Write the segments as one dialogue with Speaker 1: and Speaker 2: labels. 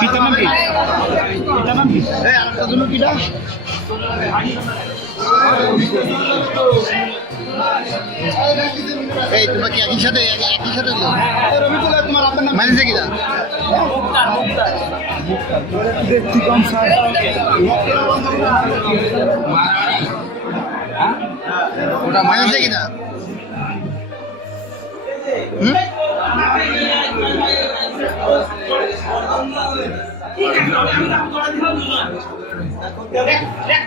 Speaker 1: পিতার নাম কি? পিতার নাম কি? আরেকটা জন্য কিটা
Speaker 2: এই, তোমরা কি একই সাথে একই সাথে
Speaker 1: দেখছি কম স্যার
Speaker 2: ওটা মানিছে কিনা হুম? হ্যাঁ?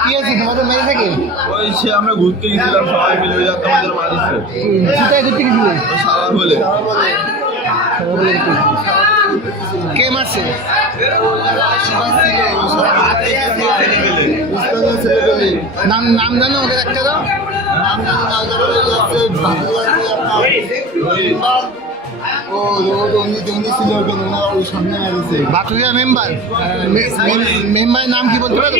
Speaker 2: কি আছে? তোমাদের মেরেছে কি
Speaker 3: ওই সে আমরা ঘুরতে গেছিলাম সবাই মিলে ওই রাত আমাদের মারিছে
Speaker 2: কোথায় ঘুরতে গেছিলে?
Speaker 3: সারা বলে।
Speaker 2: কে মারছে? নাম নাম জানো ওদের একটা দাও? বাটুরিয়া মেম্বার মেম্বারের নাম কি বলতে পারো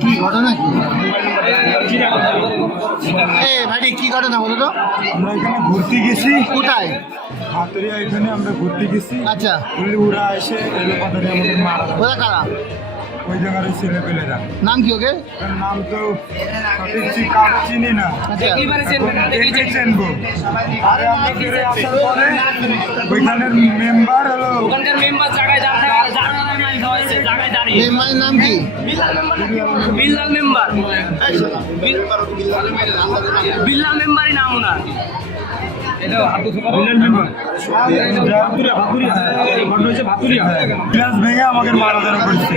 Speaker 2: কি ঘটনা কি? এ ভাইটি কি ঘটনা বলো তো?
Speaker 1: আমরা এখানে ঘুরতে গেছি।
Speaker 2: কোথায়?
Speaker 1: হাতুরিয়া এখানে আমরা ঘুরতে গেছি।
Speaker 2: আচ্ছা।
Speaker 1: ওরা এসে এলো পাতারে আমাদের মারা
Speaker 2: ওরা কারা?
Speaker 1: ওই জায়গার ছেলে পেলেরা
Speaker 2: নাম কি ওকে
Speaker 1: নাম তো সঠিক চিনি না
Speaker 2: আচ্ছা
Speaker 1: দেখে চেনবো আরে আমরা ফিরে আসার পরে ওইখানের মেম্বার হলো
Speaker 4: ওখানকার মেম্বার জায়গায় জায়গায় দাঁড়িয়ে
Speaker 2: মেম্বারের নাম কি
Speaker 4: বিল্লাল মেম্বার বিল্লাল মেম্বারই নাম ওনার
Speaker 1: আমাকে মারা ধরা করছে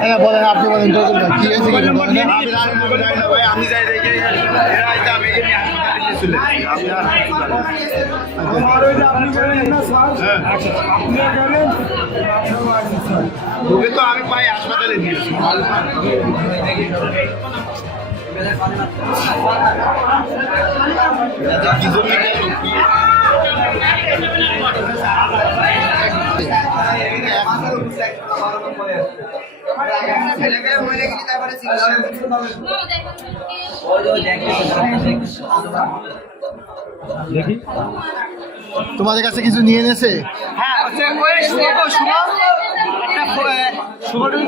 Speaker 2: হ্যাঁ বলেন আপনি বলেন কি হয়েছে?
Speaker 3: আমি যাই না ভাই আমি দেখে আমি একে নিয়ে হাসপাতালে নিয়ে চলে যাই। আমি আর হাসপাতালে
Speaker 1: আমার ওই যে আপনি বললেন না স্যার? আপনি গেলেন আপনিও আসেন স্যার
Speaker 3: তোকে তো আমি পাই হাসপাতালে দিয়েছি কি জন্য গেল কি
Speaker 2: তোমাদের কাছে কিছু নিয়ে এনেছে?
Speaker 4: হ্যাঁ হচ্ছে ওই শুভ শুভ। একটা শুভটা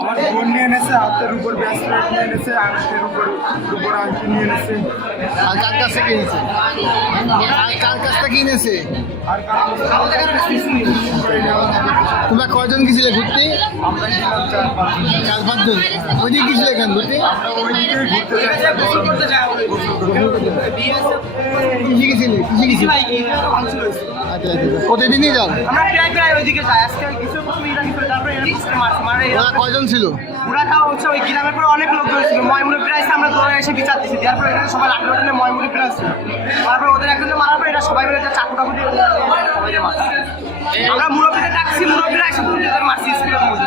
Speaker 1: আমার ফোন নিয়ে এনেছে হাতের উপর ব্যাসলেট নিয়ে এনেছে আংটির উপর উপর আংটি নিয়ে এনেছে।
Speaker 2: আর কার কাছে কিনেছে আর কার কিনেছে
Speaker 1: আর
Speaker 2: তোমরা কয়জন গেছিলে ঘুরতে?
Speaker 1: চার পাঁচ
Speaker 2: চার পাঁচজন। ওইদিকে গেছিলে কেন ঘুরতে?
Speaker 1: ঘুরতে
Speaker 2: কিসে গেছিলে কিসে গেছিলে আচ্ছা আচ্ছা প্রতিদিনই যাও
Speaker 4: আমরা প্রায় প্রায় ওইদিকে যাই। আজকে কিছু তারপরে মানে
Speaker 2: ওরা কয়জন ছিল?
Speaker 4: ওরা তাও হচ্ছে ওই গ্রামের পরে অনেক লোক ধরেছিল ময়মুরে প্রাইসে আমরা দৌড়ে এসে বিচার দিচ্ছি দেওয়ার পরে এখানে সবাই লাগল ওখানে ময়মুরে প্রাইস তারপরে ওদের একজনে মারার পরে এরা সবাই মিলে চাকু টাকু দিয়ে আমরা মুরব্বীদের ডাকছি মুরব্বীরা এসে মারছি স্কুলের মধ্যে।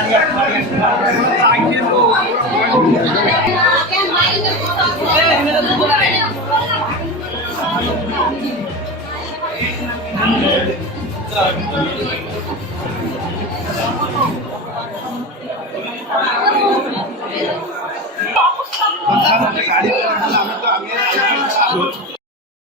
Speaker 3: Ja.